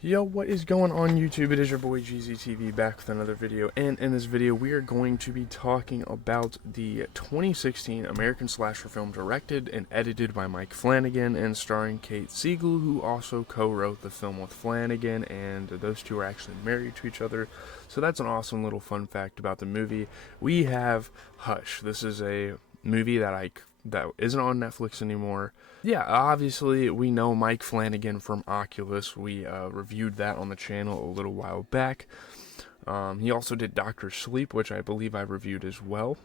Yo, what is going on YouTube? It is your boy GZTV back with another video, and in this video we are going to be talking about the 2016 American slasher film directed and edited by Mike Flanagan and starring Kate Siegel, who also co-wrote the film with Flanagan, and those two are actually married to each other. So that's an awesome little fun fact about the movie. We have Hush. This is a movie that isn't on Netflix anymore. Yeah, obviously we know Mike Flanagan from Oculus. We reviewed that on the channel a little while back. He also did Doctor Sleep, which I believe I reviewed as well.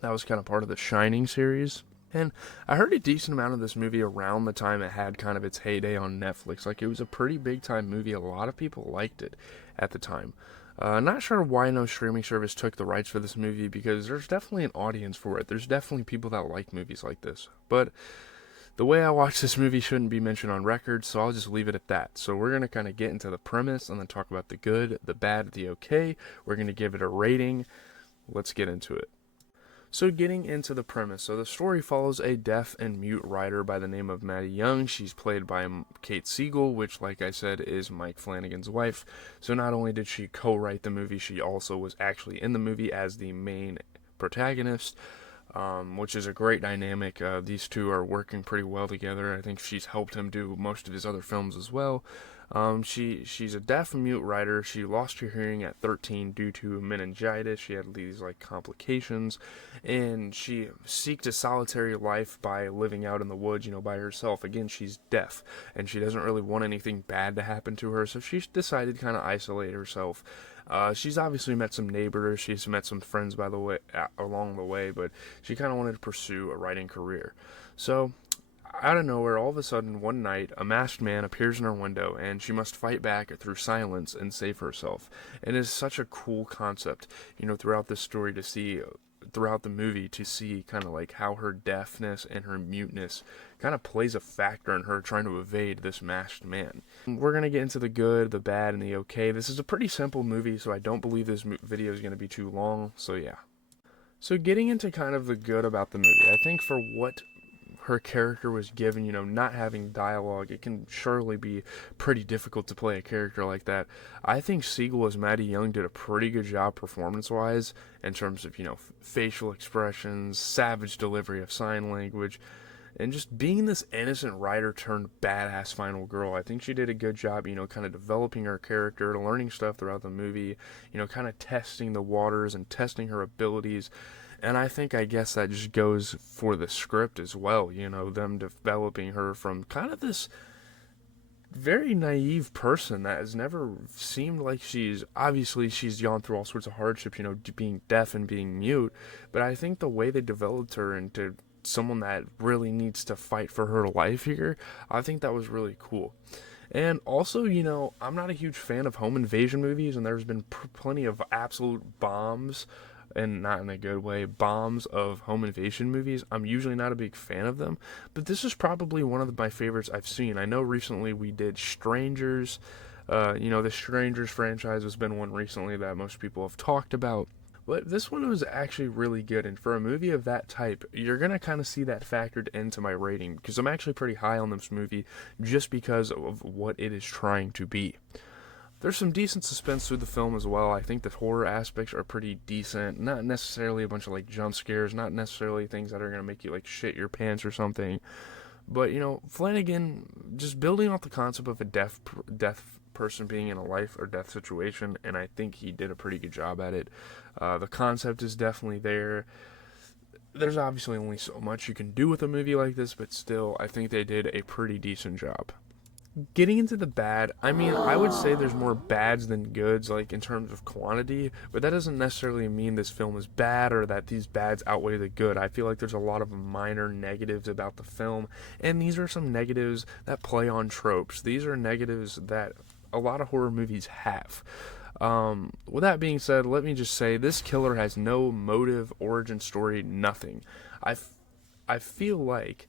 That was kind of part of the Shining series. And I heard a decent amount of this movie around the time it had kind of its heyday on Netflix. Like, it was a pretty big time movie. A lot of people liked it at the time. Not sure why no streaming service took the rights for this movie, because there's definitely an audience for it. There's definitely people that like movies like this. But the way I watch this movie shouldn't be mentioned on record, so I'll just leave it at that. So we're going to kind of get into the premise and then talk about the good, the bad, the okay. We're going to give it a rating. Let's get into it. So getting into the premise, so the story follows a deaf and mute writer by the name of Maddie Young. She's played by Kate Siegel, which, like I said, is Mike Flanagan's wife. So not only did she co-write the movie, she also was actually in the movie as the main protagonist, which is a great dynamic. These two are working pretty well together. I think she's helped him do most of his other films as well. She's a deaf and mute writer. She lost her hearing at 13 due to meningitis. She had these complications, and she seeked a solitary life by living out in the woods, by herself. Again, she's deaf, and she doesn't really want anything bad to happen to her, so she decided to kind of isolate herself. She's obviously met some neighbors, she's met some friends by the way along the way, but she kind of wanted to pursue a writing career. So out of nowhere, all of a sudden, one night, a masked man appears in her window, and she must fight back through silence and save herself. And it is such a cool concept, throughout this story to see, throughout the movie, to see kind of like how her deafness and her muteness kind of plays a factor in her trying to evade this masked man. We're going to get into the good, the bad, and the okay. This is a pretty simple movie, so I don't believe this video is going to be too long, so yeah. So getting into kind of the good about the movie, I think for what her character was given, not having dialogue, it can surely be pretty difficult to play a character like that. I think Siegel as Maddie Young did a pretty good job performance-wise in terms of, facial expressions, savage delivery of sign language, and just being this innocent writer turned badass final girl. I think she did a good job, kind of developing her character, learning stuff throughout the movie, kind of testing the waters and testing her abilities. And I guess that just goes for the script as well, them developing her from kind of this very naive person that has never seemed like she's gone through all sorts of hardship, being deaf and being mute. But I think the way they developed her into someone that really needs to fight for her life here, I think that was really cool. And also, I'm not a huge fan of home invasion movies, and there's been plenty of absolute bombs, and not in a good way, bombs of home invasion movies. I'm usually not a big fan of them, but this is probably one of my favorites I've seen. I know recently we did Strangers. The Strangers franchise has been one recently that most people have talked about. But this one was actually really good, and for a movie of that type, you're going to kind of see that factored into my rating, because I'm actually pretty high on this movie just because of what it is trying to be. There's some decent suspense through the film as well. I think the horror aspects are pretty decent. Not necessarily a bunch of jump scares, not necessarily things that are going to make you shit your pants or something. But, Flanagan just building off the concept of a deaf person being in a life or death situation, and I think he did a pretty good job at it. The concept is definitely there. There's obviously only so much you can do with a movie like this, but still, I think they did a pretty decent job. Getting into the bad, I would say there's more bads than goods, in terms of quantity, but that doesn't necessarily mean this film is bad or that these bads outweigh the good. I feel like there's a lot of minor negatives about the film, and these are some negatives that play on tropes. These are negatives that a lot of horror movies have. With that being said, let me just say this killer has no motive, origin story, nothing. I feel like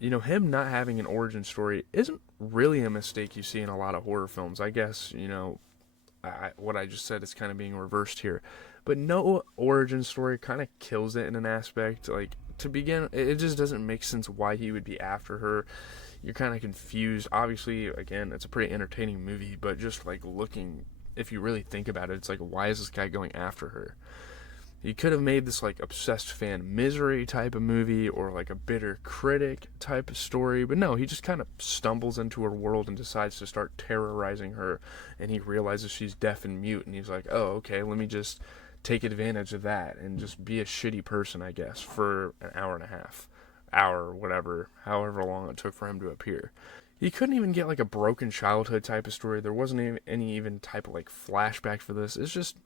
him not having an origin story isn't really a mistake you see in a lot of horror films. I guess, what I just said is kind of being reversed here. But no origin story kind of kills it in an aspect. to begin, it just doesn't make sense why he would be after her. You're kind of confused. Obviously, again, it's a pretty entertaining movie, but just like looking, if you really think about it, it's like, why is this guy going after her? He could have made this like obsessed fan misery type of movie, or like a bitter critic type of story, but no, he just kind of stumbles into her world and decides to start terrorizing her, and he realizes she's deaf and mute, and he's like, oh, okay, let me just take advantage of that and just be a shitty person, I guess, for an hour and a half, hour, whatever, however long it took for him to appear. You couldn't even get like a broken childhood type of story. There wasn't even any even type of like flashback for this. It's just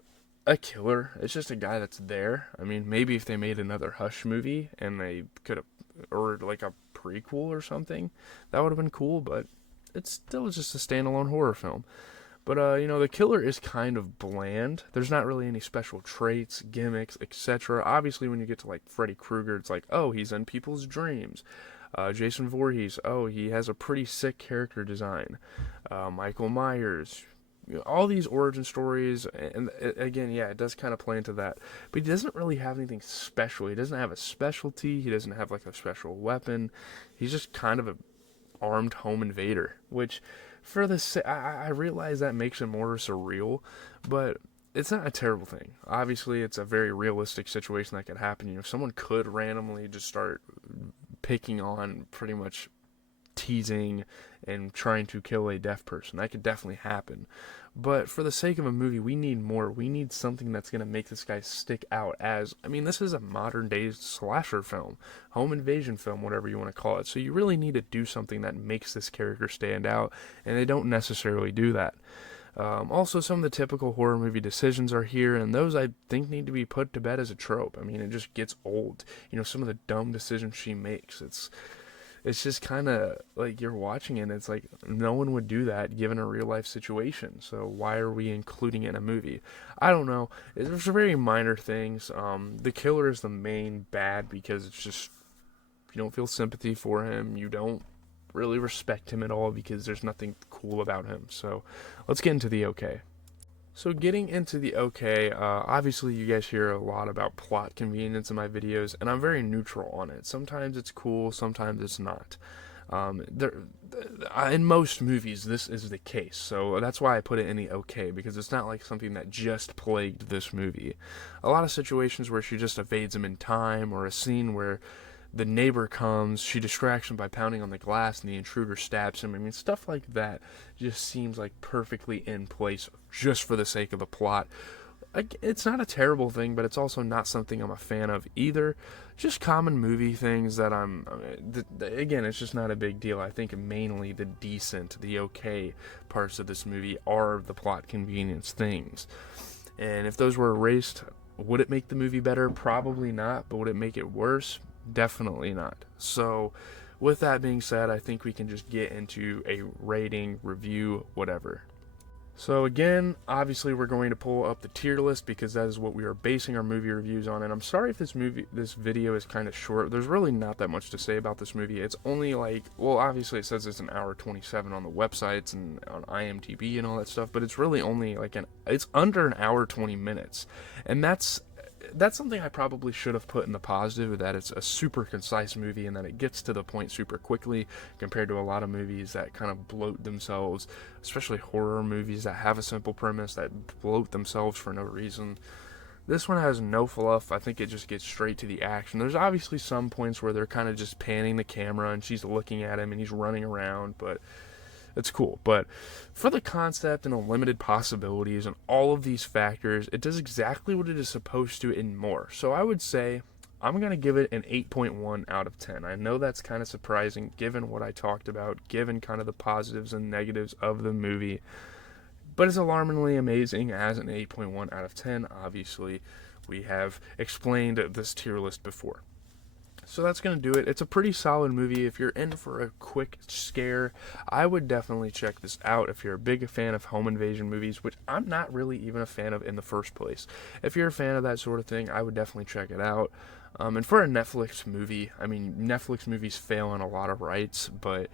a killer. It's just a guy that's there. I mean, maybe if they made another Hush movie and they could have, or like a prequel or something, that would have been cool, but it's still just a standalone horror film. But, the killer is kind of bland. There's not really any special traits, gimmicks, etc. Obviously, when you get to, like, Freddy Krueger, it's like, oh, he's in people's dreams. Jason Voorhees, oh, he has a pretty sick character design. Michael Myers, all these origin stories, and again, yeah, it does kind of play into that. But he doesn't really have anything special. He doesn't have a specialty. He doesn't have, like, a special weapon. He's just kind of an armed home invader, which... I realize that makes it more surreal, but it's not a terrible thing. Obviously, it's a very realistic situation that could happen. Someone could randomly just start picking on, pretty much teasing and trying to kill a deaf person. That could definitely happen. But for the sake of a movie, we need more. We need something that's going to make this guy stick out as, this is a modern day slasher film, home invasion film, whatever you want to call it. So you really need to do something that makes this character stand out, and they don't necessarily do that. Also, some of the typical horror movie decisions are here, and those I think need to be put to bed as a trope. It just gets old. Some of the dumb decisions she makes, it's just kind of like you're watching it and it's like no one would do that given a real life situation. So why are we including it in a movie? I don't know. There's very minor things. The killer is the main bad because it's just, you don't feel sympathy for him. You don't really respect him at all because there's nothing cool about him. So let's get into the okay. So getting into the okay, obviously you guys hear a lot about plot convenience in my videos, and I'm very neutral on it. Sometimes it's cool, sometimes it's not. In most movies, this is the case, so that's why I put it in the okay, because it's not like something that just plagued this movie. A lot of situations where she just evades him in time, or a scene where the neighbor comes, she distracts him by pounding on the glass, and the intruder stabs him. Stuff like that just seems like perfectly in place just for the sake of the plot. It's not a terrible thing, but it's also not something I'm a fan of either. Just common movie things that again, it's just not a big deal. I think mainly the decent, the okay parts of this movie are the plot convenience things. And if those were erased, would it make the movie better? Probably not, but would it make it worse? Definitely not. So with that being said, I think we can just get into a rating, review, whatever. So again, obviously we're going to pull up the tier list because that is what we are basing our movie reviews on. And I'm sorry if this video is kind of short. There's really not that much to say about this movie. It's only obviously it says it's an hour 27 on the websites and on IMDb and all that stuff, but it's really only it's under an hour 20 minutes. And that's something I probably should have put in the positive, that it's a super concise movie and that it gets to the point super quickly compared to a lot of movies that kind of bloat themselves, especially horror movies that have a simple premise that bloat themselves for no reason. This one has no fluff. I think it just gets straight to the action. There's obviously some points where they're kind of just panning the camera and she's looking at him and he's running around, but it's cool. But for the concept and the limited possibilities and all of these factors, it does exactly what it is supposed to and more. So I would say I'm going to give it an 8.1 out of 10. I know that's kind of surprising given what I talked about, given kind of the positives and negatives of the movie. But it's alarmingly amazing as an 8.1 out of 10. Obviously, we have explained this tier list before. So that's going to do it. It's a pretty solid movie. If you're in for a quick scare, I would definitely check this out. If you're a big fan of home invasion movies, which I'm not really even a fan of in the first place. If you're a fan of that sort of thing, I would definitely check it out. And for a Netflix movie, Netflix movies fail on a lot of rights, but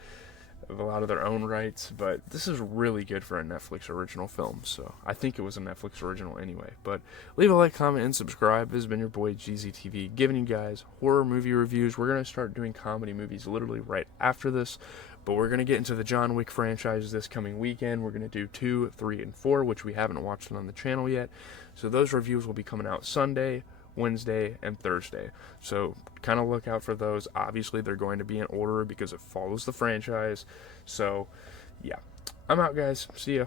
a lot of their own rights, but this is really good for a Netflix original film, so I think it was a Netflix original anyway. But leave a like, comment, and subscribe. This has been your boy GZTV, giving you guys horror movie reviews. We're going to start doing comedy movies literally right after this, but we're going to get into the John Wick franchise this coming weekend. We're going to do 2, 3, and 4, which we haven't watched on the channel yet, so those reviews will be coming out Sunday, Wednesday, and Thursday. So kind of look out for those. Obviously, they're going to be in order because it follows the franchise. So, yeah. I'm out, guys. See ya.